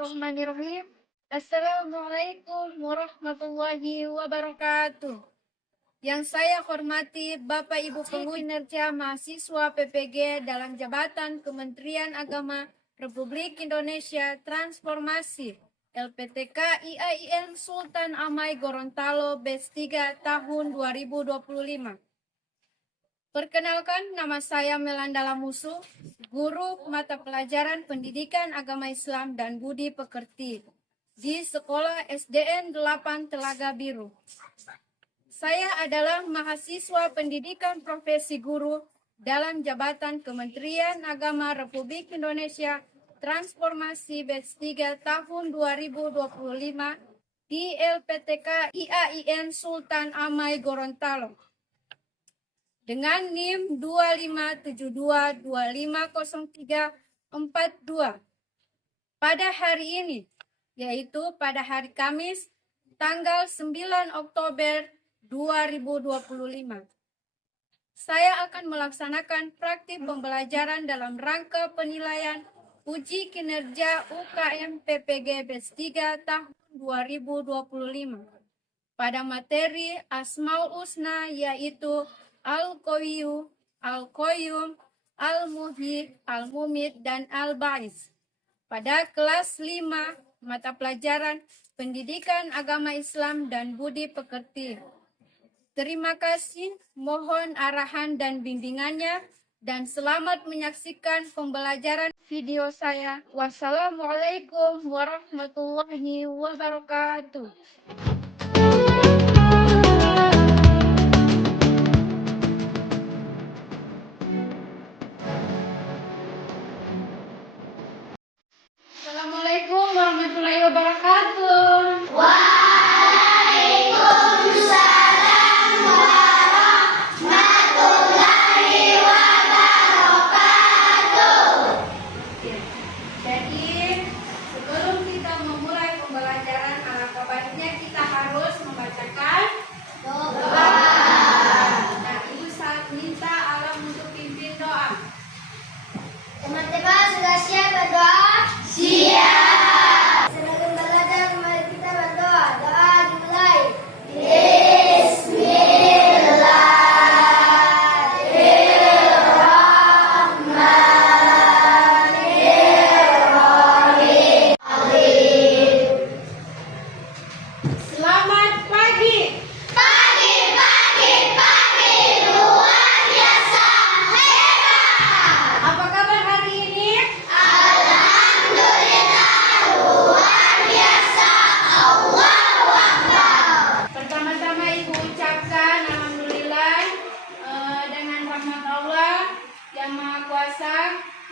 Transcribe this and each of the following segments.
Bismillahirrahmanirrahim. Assalamualaikum warahmatullahi wabarakatuh. Yang saya hormati Bapak Ibu Kinerja Mahasiswa PPG dalam jabatan Kementerian Agama Republik Indonesia Transformasi LPTK IAIN Sultan Amai Gorontalo Batch 3 tahun 2025. Perkenalkan, nama saya Melandala Musuh, guru mata pelajaran Pendidikan Agama Islam dan Budi Pekerti di Sekolah SDN 8 Telaga Biru. Saya adalah mahasiswa pendidikan profesi guru dalam jabatan Kementerian Agama Republik Indonesia Transformasi Batch 3 tahun 2025 di LPTK IAIN Sultan Amai Gorontalo dengan NIM 2572250342 pada hari ini, yaitu pada hari Kamis tanggal 9 Oktober 2025. Saya akan melaksanakan praktik pembelajaran dalam rangka penilaian uji kinerja UKM PPG Batch 3 tahun 2025 pada materi Asmaul Husna, yaitu Al-Qawiyu, Al-Qayyum, Al-Muhyi, Al-Mumit, dan Al-Ba'is pada kelas 5 mata pelajaran Pendidikan Agama Islam dan Budi Pekerti. Terima kasih, mohon arahan dan bimbingannya, dan selamat menyaksikan pembelajaran video saya. Wassalamualaikum warahmatullahi wabarakatuh. Assalamualaikum warahmatullahi wabarakatuh. Waalaikumsalam warahmatullahi wabarakatuh. Jadi sebelum kita memulai pembelajaran, alangkah baiknya kita harus membacakan doa. Nah, Ibu saat minta alam untuk pimpin doa. Teman-teman sudah siap berdoa? Siap. Sebelum belajar, mari kita berdoa. Doa dimulai. Bismillahirrahmanirrahim. Selamat pagi. Pagi luar biasa hebat. Apa kabar hari ini? Alhamdulillah luar biasa. Allahu Akbar. Pertama-tama Ibu ucapkan alhamdulillah, dengan rahmat Allah yang Maha Kuasa,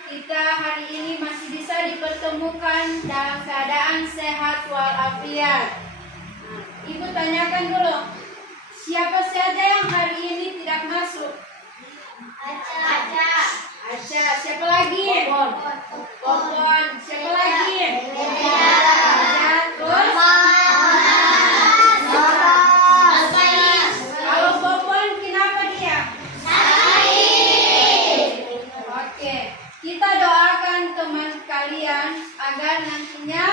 kita hari ini masih bisa dipertemukan dalam keadaan sehat walafiat. Nah, Ibu tanyakan dulu, siapa saja yang hari ini tidak masuk? Aca. Aca, siapa lagi? Popon. Siapa lagi? Aca, terus? Kalau Popon, kenapa dia? Oke, kita doakan teman kalian agar nantinya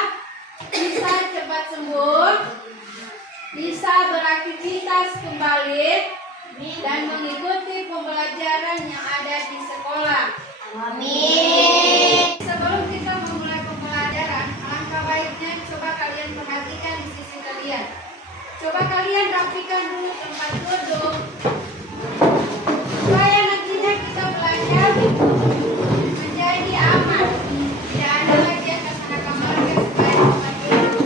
bisa cepat sembuh, bisa beraktivitas kembali, dan mengikuti pembelajaran yang ada di sekolah. Amin. Sebelum kita memulai pembelajaran, alangkah baiknya coba kalian perhatikan di sisi kalian. Coba kalian rapikan dulu tempat duduk, supaya nantinya kita belajar menjadi aman. Tidak ada lagi yang kesana kemari supaya tempat duduk.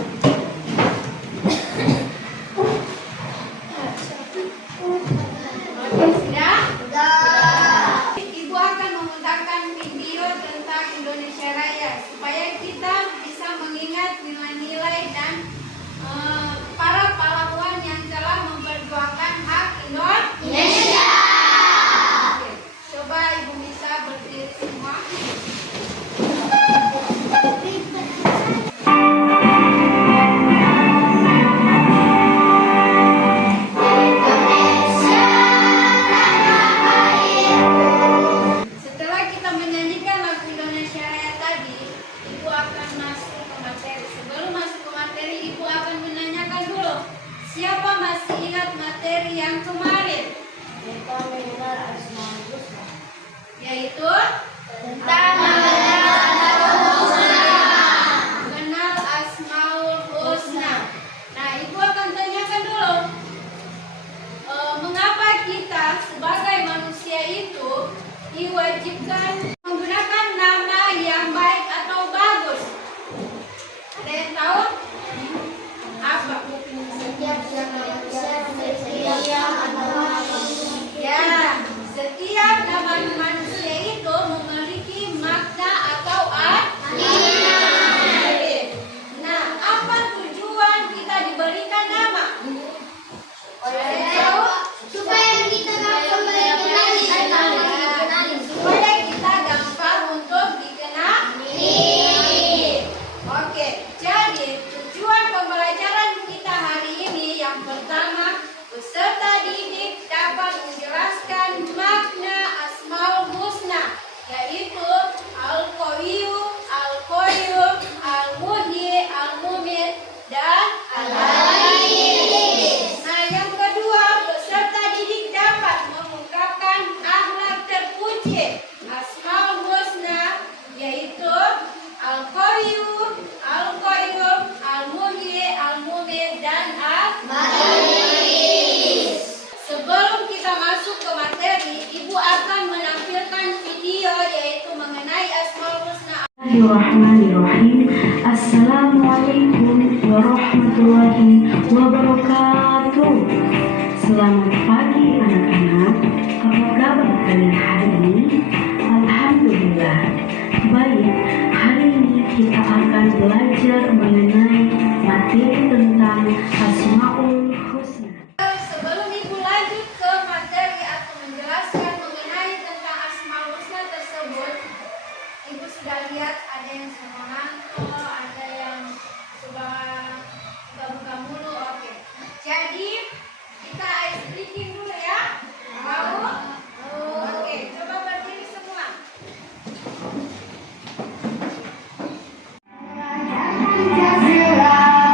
Oke, sudah? Ibu akan memutarkan video tentang Indonesia Raya supaya kita bisa mengingat nilai-nilai dan para pahlawan yang telah memperjuangkan hak Indonesia. materi yang kemarin, yaitu tentang mengenal Asmaul Husna. Nah, Ibu akan tanyakan dulu, mengapa kita sebagai manusia itu diwajibkan menggunakan nama yang baik atau bagus? Ada yang tahu? Apa? Ya, setiap nama manusia itu memiliki makna atau arti. Nah, apa tujuan kita diberikan nama? Ada yang tahu? supaya kita gampang mengenali Supaya kita gampang untuk dikenali. Oke, jadi tujuan pembelajaran kita hari ini yang pertama, peserta didik dapat menjelaskan makna Asmaul Husna, yaitu Al-Qawiyyu, Al-Qayyum, Al-Muhyi, Al-Mumit, dan Al-Aziz. Nah, yang kedua, peserta didik dapat mengungkapkan akhlak terpuji Asmaul Husna, yaitu Al-Qawiyyu, Al-Qayyum, Al-Muhyi, Al-Mumit, dan Al-Aziz. Sebelum kita masuk ke materi, Ibu akan menampilkan video yaitu mengenai Asmaul Husna. Bismillahirrahmanirrahim. Assalamualaikum warahmatullahi wabarakatuh. Selamat pagi anak-anak. Apa kabar kalian hari ini? Alhamdulillah. Baik, hari ini kita akan belajar mengenai materi tentang Asmaul Husna. Sebelum Ibu lanjut ke materi atau menjelaskan mengenai tentang Asmaul Husna tersebut, Ibu sudah lihat ada yang suka ngantor, ada yang suka buka-buka mulu. Oke. Jadi kita ice breaking dulu ya. Mau? Oke, coba berdiri semua.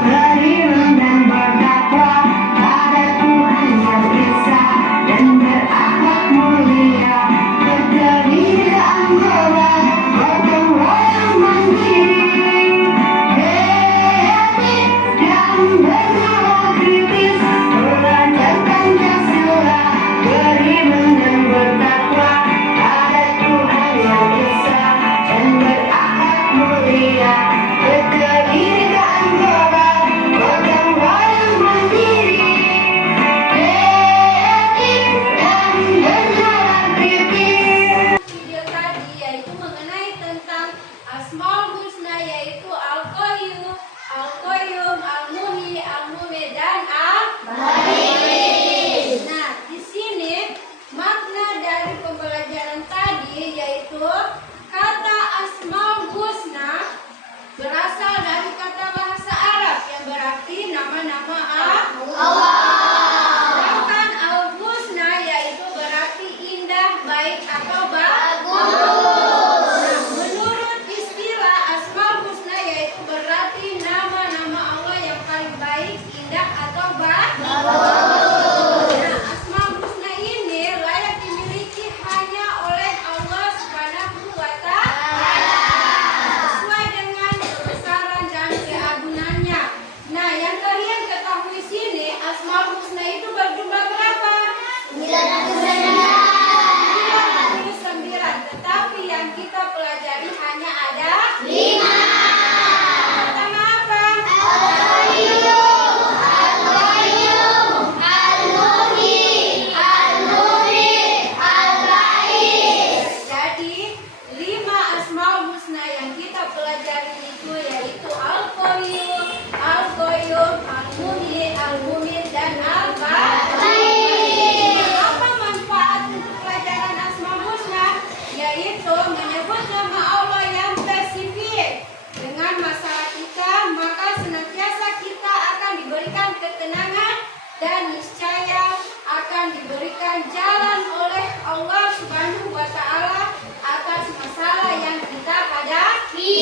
Beriman dan bertakwa pada Tuhan yang Esa dan berakhlak mulia, berdiri dalam gelap, gotong royong mandiri, kreatif dan bernalar kritis, belajar Pancasila. Beriman dan bertakwa pada Tuhan yang Esa dan berakhlak mulia, berdiri dalam gelap, gotong royong mandiri, kreatif dan bernalar kritis. Video tadi yaitu mengenai tentang Asmaul Husna, yaitu Al-Qawiyyu, Al-Qayyum, Al-Muhyi, Al-Mumit, dan Al-Aziz. Nah, di sini makna dari pembelajaran tadi yaitu kata Asmaul Husna berasal dari kata bahasa Arab yang berarti nama-nama Allah. Sedangkan Al-Husna yaitu berarti indah, baik atau bagus. Nah, menurut istilah Asmaul Husna yaitu berarti nama-nama Allah yang paling baik, indah atau bagus. Nah, Asmaul Husna ini layak dimiliki hanya oleh Allah Subhanahu wa Ta'ala sesuai dengan kebesaran dan keagungannya. Nah, yang kalian ketahui sini, Asmaul Husna itu berjumlah berapa? 99. Tetapi yang kita pelajari hanya ada 5. Pertama apa? Jadi 5 Asmaul Husna yang kita pelajari itu yaitu Al-Qawiyyu, Al-Qayyum, Al-Muhyi, Al-Mumit, dan Al-Aziz. Apa manfaat untuk pelajaran Asmaul Husna? Yaitu menyebut nama Allah yang spesifik. Dengan masalah kita, maka senantiasa kita akan diberikan ketenangan dan niscaya akan diberikan jalan oleh Allah Subhanahu wa Ta'ala atas masalah yang kita hadapi.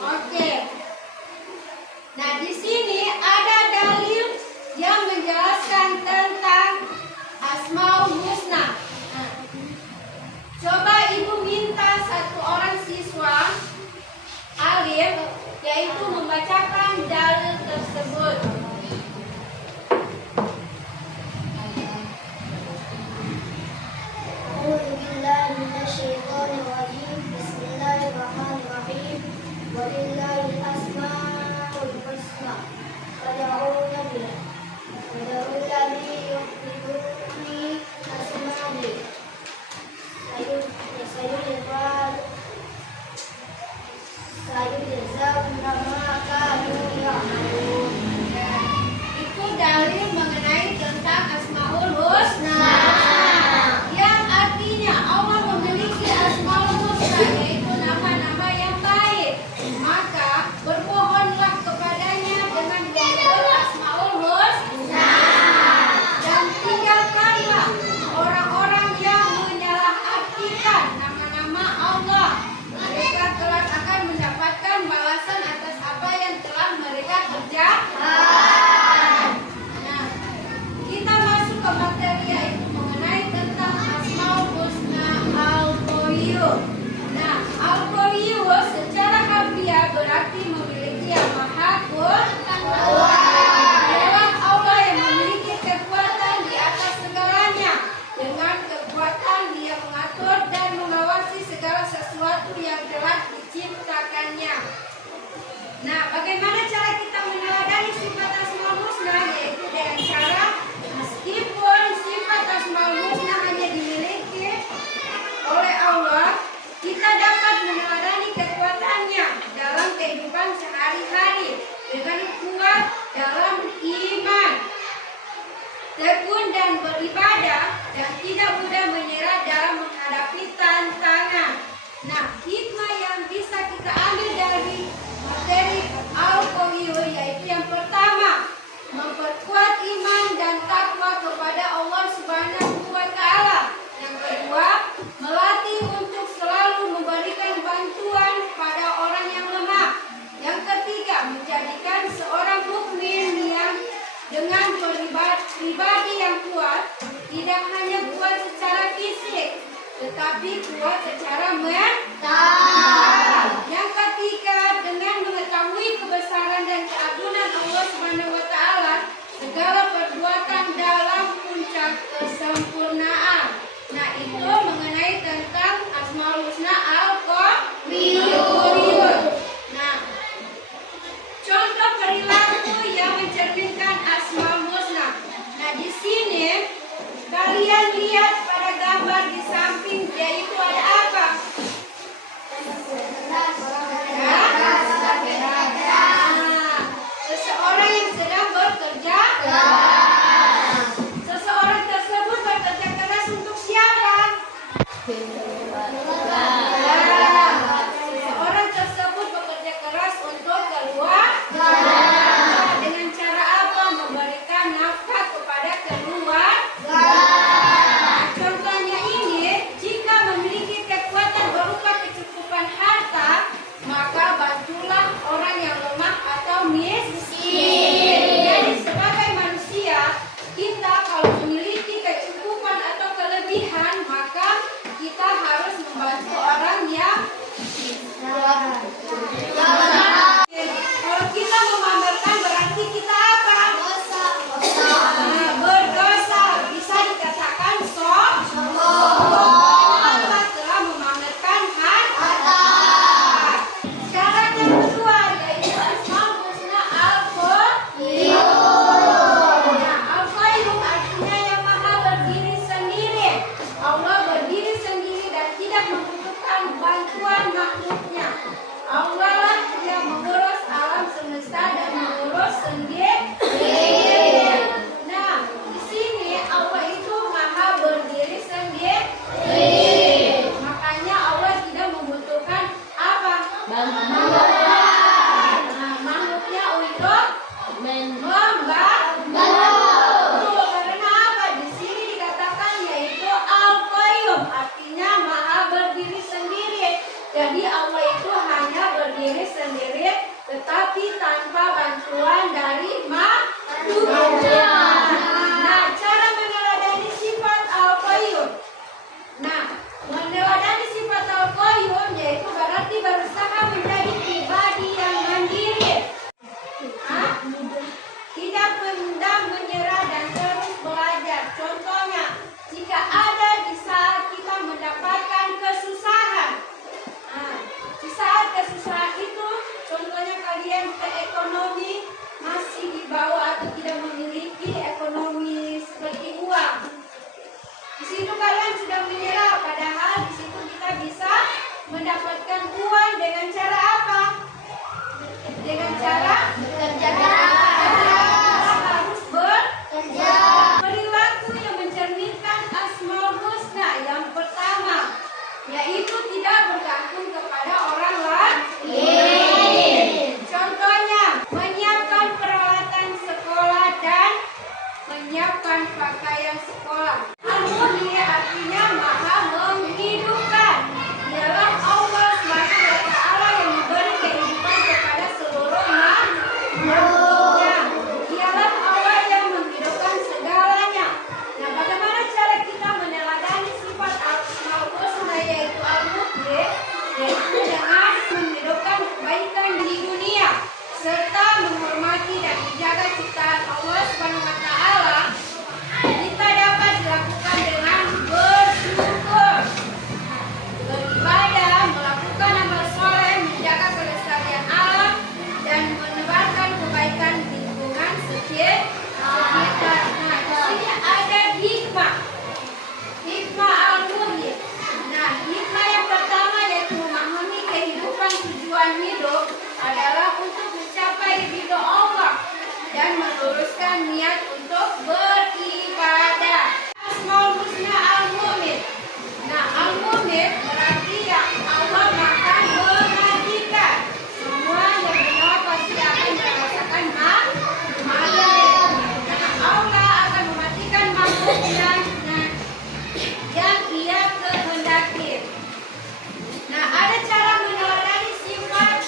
Oke. Nah, di sini ada dalil yang menjelaskan tentang yaitu membacakan dalil tersebut. أعوذ بالله من الشيطان الرجيم بسم الله الرحمن الرحيم ولله الأسماء الحسنى فادعوه بها وذروا الذي يخرجوني أسمائي سيجزون ما كانوا يعملون. Itu dalil mengenai tentang Asmaul Husna, yang artinya Allah memiliki Asmaul Husna, yaitu nama-nama yang baik. Maka bermohonlah kepadanya dengan menyebut Asmaul Husna, dan tinggalkanlah orang-orang yang menyalahartikan nama-nama Allah. Mereka kelak akan mendapatkan balasan atas apa yang telah mereka kerjakan. Nah, kita masuk ke materi, yaitu mengenai tentang Asmaul Husna Al-Qawiyyum. Nah, Al-Qawiyyum secara harfiah berarti memiliki yang maha kuat. Adalah Allah yang memiliki kekuatan di atas segalanya. Dengan kekuatan Dia mengatur dan mengawasi segala sesuatu yang telah diciptakannya. Nah, bagaimana cara kita meneladani sifat Asmaul Husna? Yaitu dengan cara, meskipun sifat Asmaul Husna hanya dimiliki oleh Allah, kita dapat meneladani kekuatannya dalam kehidupan sehari-hari dengan kuat dalam iman, tekun dan beribadah, dan tidak mudah menyerah dalam menghadapi tantangan. Nah, hikmah yang bisa kita ambil dari materi Al-Qawiyyum yaitu yang pertama, memperkuat iman dan takwa kepada Allah Subhanahu wa Ta'ala. Yang kedua, melatih untuk selalu memberikan bantuan pada orang yang lemah. Yang ketiga, menjadikan seorang mukmin yang dengan pribadi yang kuat, tidak hanya kuat secara fisik, tetapi kuat secara mental. Yang ketiga, dengan mengetahui kebesaran dan keagungan Allah Subhanahu wa Ta'ala, segala perbuatan dalam puncak kesempurnaan. Nah, itu mengenai tentang Asmaul Husna Al-Qawiyyum. Nah, contoh perilaku yang mencerminkan Asmaul Husna. Nah, di sini kalian lihat pada gambar di samping dia itu ada apa? Nah, seseorang yang sedang bekerja pakaian sekolah. Al-Muhyi artinya maha menghidupkan. Dialah Allah SWT yang memberi kehidupan kepada seluruh makhluknya. Dialah Allah yang menghidupkan segalanya. Nah, bagaimana cara kita meneladani sifat Asmaul Husna yaitu Al-Muhyi? Yaitu dengan menghidupkan kebaikan di dunia serta menghormati dan menjaga ciptaan Allah Subhanahu wa taala. Kita dapat dilakukan dengan bersyukur, beribadah, melakukan amal soleh, menjaga kelestarian alam, dan menebarkan kebaikan di lingkungan sekitar. Nah, di sini ada hikmah. Hikmah Al-Muhyi. Nah, hikmah yang pertama yaitu memahami kehidupan tujuan hidup adalah untuk mencapai ridho Allah dan meluruskan niat untuk beribadah. Asmaul Husna Al-Mu'min. Nah, Al-Mu'min berarti yang Allah akan mematikan. Semua yang bernyawa pasti akan merasakan mati. Nah, Allah akan mematikan makhluknya yang ia kehendaki. Nah, ada cara meneladani sifat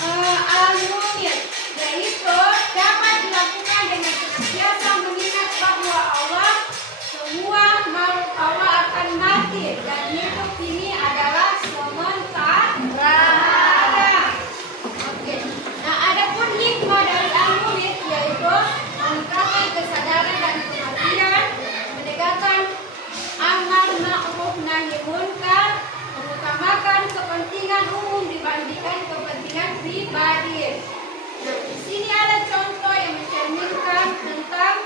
Al-Mu'min, yaitu dapat dilakukan dengan senantiasa mengingat bahwa Allah, semua makhluk Allah akan mati dan hidup ini adalah sementara. Oke. Nah, adapun hikmah dari Al-Mu'min yaitu meningkatkan kesadaran dan pengertian, menegakkan amar ma'ruf nahi munkar, mengutamakan kepentingan umum dibandingkan kepentingan pribadi. Nah, di sini ada contoh yang mencerminkan tentang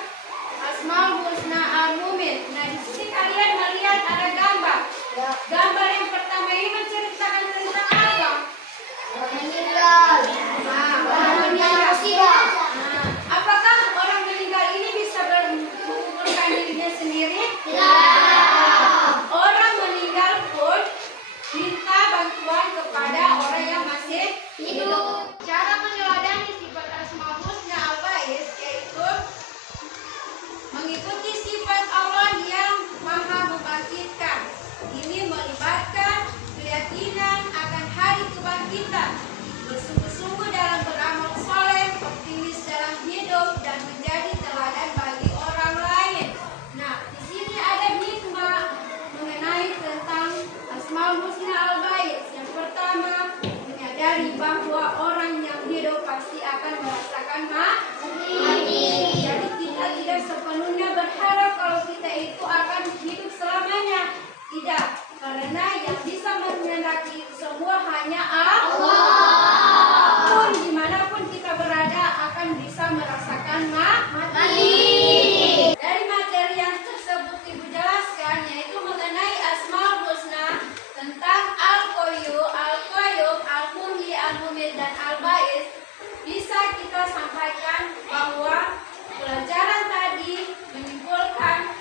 Asmaul Husna Al-Mu'min. Nah, di sini kalian melihat ada gambar. Gambar yang pertama ini menceritakan tentang apa? Orang meninggal. Nah, orang meninggal. Nah, apakah orang meninggal ini bisa mengumpulkan dirinya sendiri? Tidak. Orang meninggal pun minta bantuan kepada orang yang masih Hidup. Cara meneladani sifat Asmaul Husna Al-Bais yaitu mengikuti sifat Allah yang maha membangkitkan. Ini melibatkan keyakinan akan hari kebangkitan, bersungguh-sungguh dalam beramal soleh, optimis dalam hidup, dan menjadi teladan bagi orang lain. Nah, di sini ada hikmah mengenai tentang Asmaul Husna Al-Bais. Yang pertama, menyadari bahwa orang yang hidup pasti akan merasakan mati. Jadi kita tidak sepenuhnya berharap kalau kita itu akan hidup selamanya. Tidak, karena yang bisa mengendaki semua hanya Allah. Pun dimanapun kita berada akan bisa merasakan mati. Dari materi yang tersebut Ibu jelaskan yaitu mengenai Asmaul Husna tentang Al-Qayyum, Al-Muhyi, Al-Mu'min, dan Al-Bais, bisa kita sampaikan bahwa pelajaran tadi menyimpulkan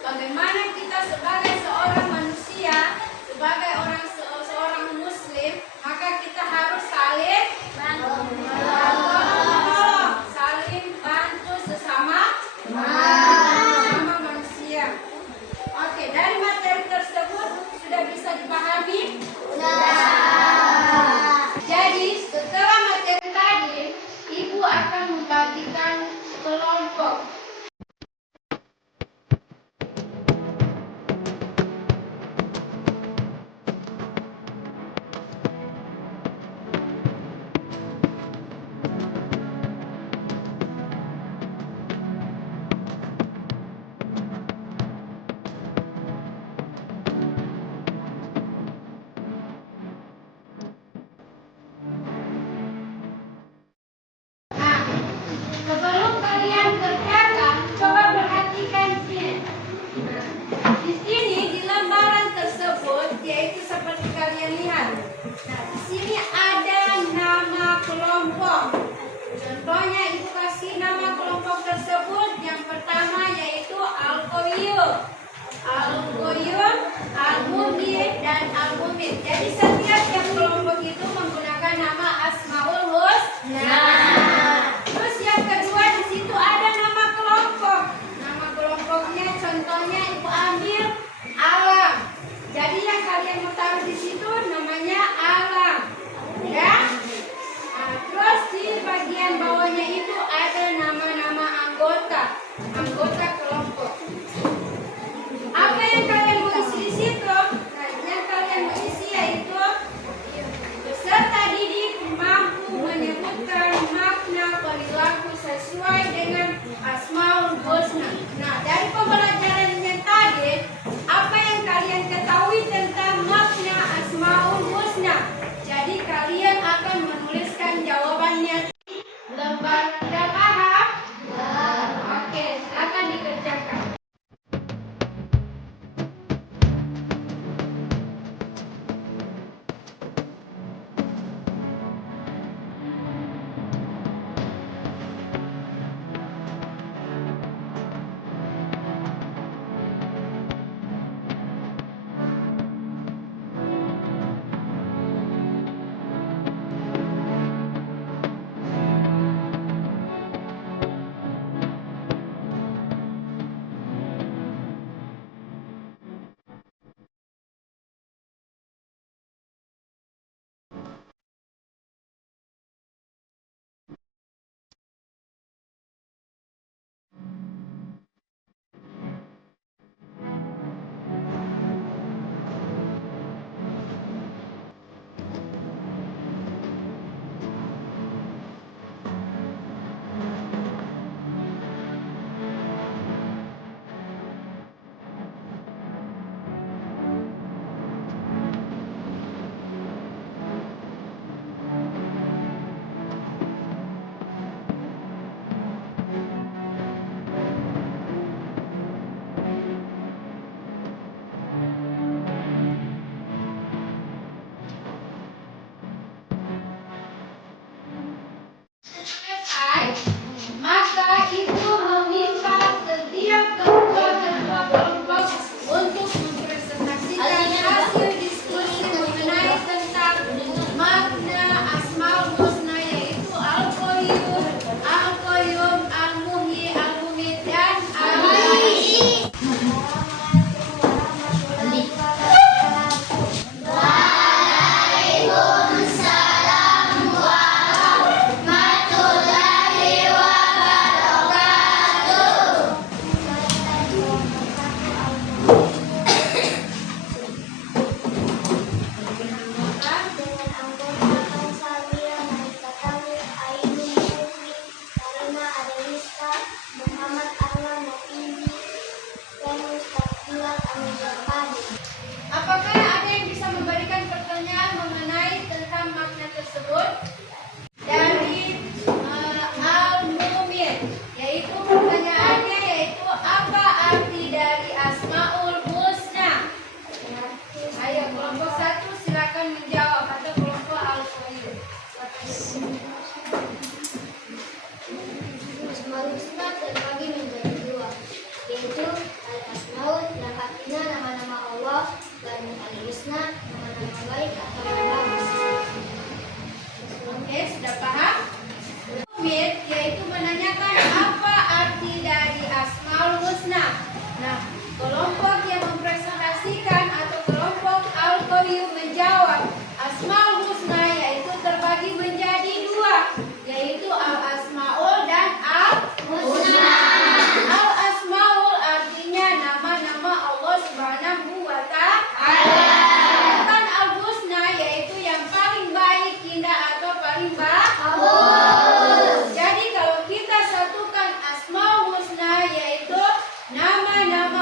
bagaimana kita sebagai seorang manusia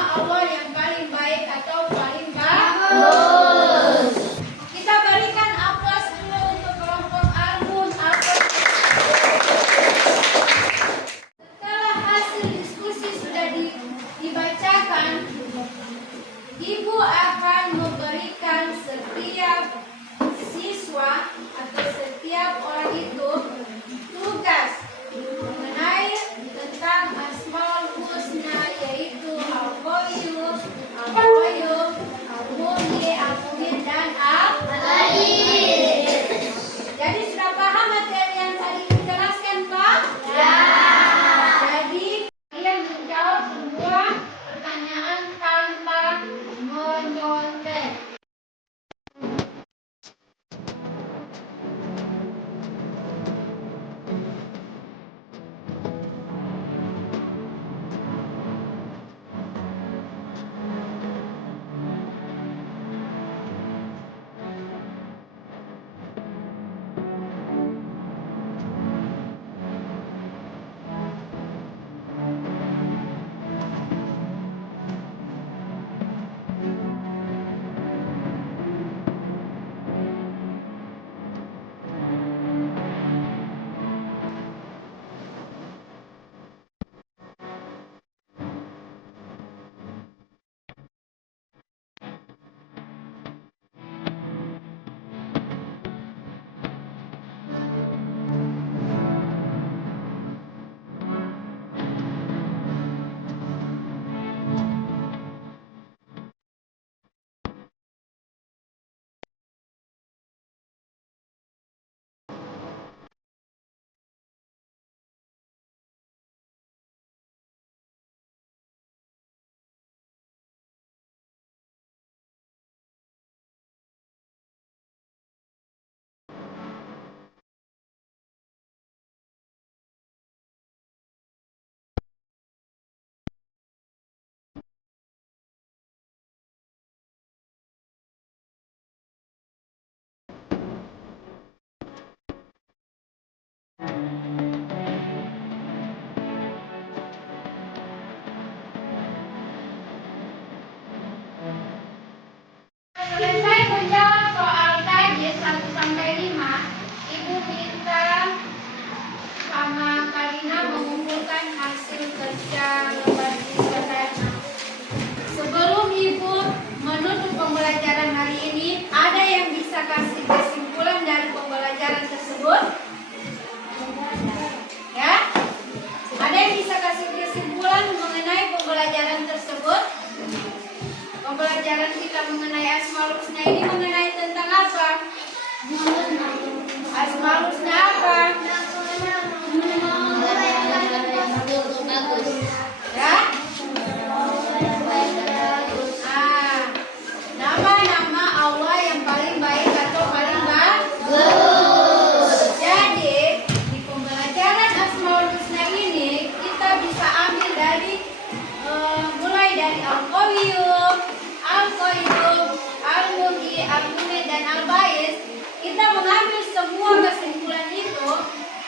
Allah yang paling baik atau paling bagus? Kita berikan aplaus dulu untuk kelompok Almun. Setelah hasil diskusi sudah dibacakan, Ibu akan memberikan setiap siswa atau setiap orang itu tugas mengenai tentang Asmaul Husna, yaitu Al-Qayyum, Al-Qayyum, Al-Muhyi, Al-Mumin, dan Al-Alim. Jadi sudah paham materi yang tadi dijelaskan, Pak? Ya. Jadi kalian menjawab semua pertanyaan tanpa menyontek. Selesai menjawab soal tadi 1 sampai 5, Ibu minta sama Karina mengumpulkan hasil kerja lembar istirahat. Sebelum Ibu menutup pembelajaran hari ini, ada yang bisa kasih kesimpulan dari pembelajaran tersebut? Ya? Ada yang bisa kasih kesimpulan mengenai pembelajaran tersebut? Pembelajaran kita mengenai Asmaul Husna ini mengenai tentang apa? Asmaul Husna apa? Ya? Nama-nama Allah yang paling baik atau paling bagus. Jadi, di pembelajaran Asmaul Husna ini kita bisa ambil dari mulai dari Al-Qayyum, Al-Qayyum, Al-Muhyi, Al-Mumin, dan Al-Bais. Kita mengambil semua kesimpulan itu.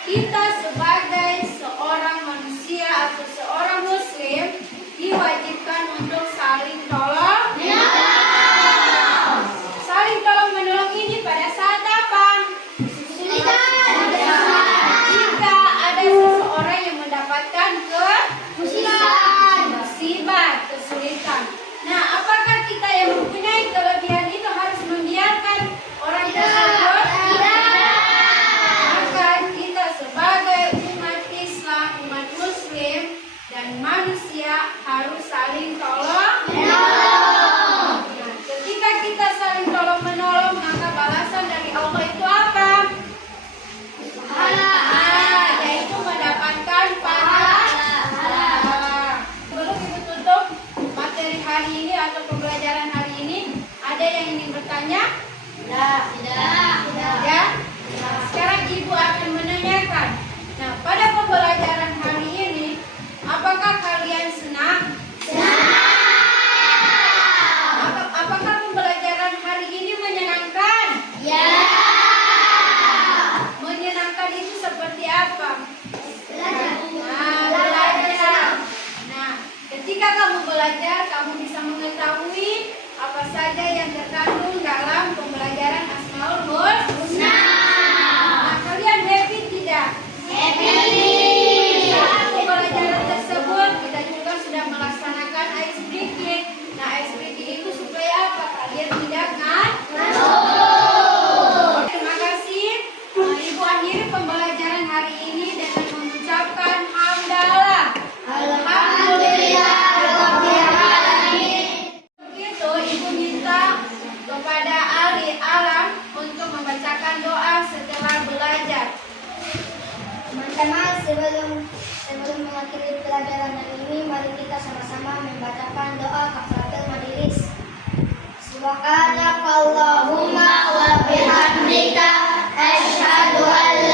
Kita sebagai seorang manusia atau seorang muslim diwajibkan untuk saling tolong menolong. Saling tolong menolong ini pada saat apa? Jika ada seseorang yang mendapatkan musibah, kesulitan. Nah, apakah kita yang mempunyai kelebihan itu harus membiarkan orang tersebut? Maka kita sebagai umat Islam, umat Muslim, dan manusia harus saling tolong menolong. Nah, ketika kita saling tolong menolong, maka balasan dari Allah itu apa? Yaitu mendapatkan pahala. Sebelum Ibu tutup materi hari ini atau pembelajaran hari ini, ada yang ingin bertanya? Tidak. Ya? Nah, sekarang Ibu akan menanyakan. Nah, pada pembelajaran hari ini, apakah kalian senang? Apakah pembelajaran hari ini menyenangkan? Ya. Menyenangkan itu seperti apa? Belajar. Nah, ketika kamu belajar, kamu Sebelum mengakhiri pelajaran hari ini, mari kita sama-sama membacakan doa kafaratul majelis. Subhanakallahumma wa bihamdika asyhadu an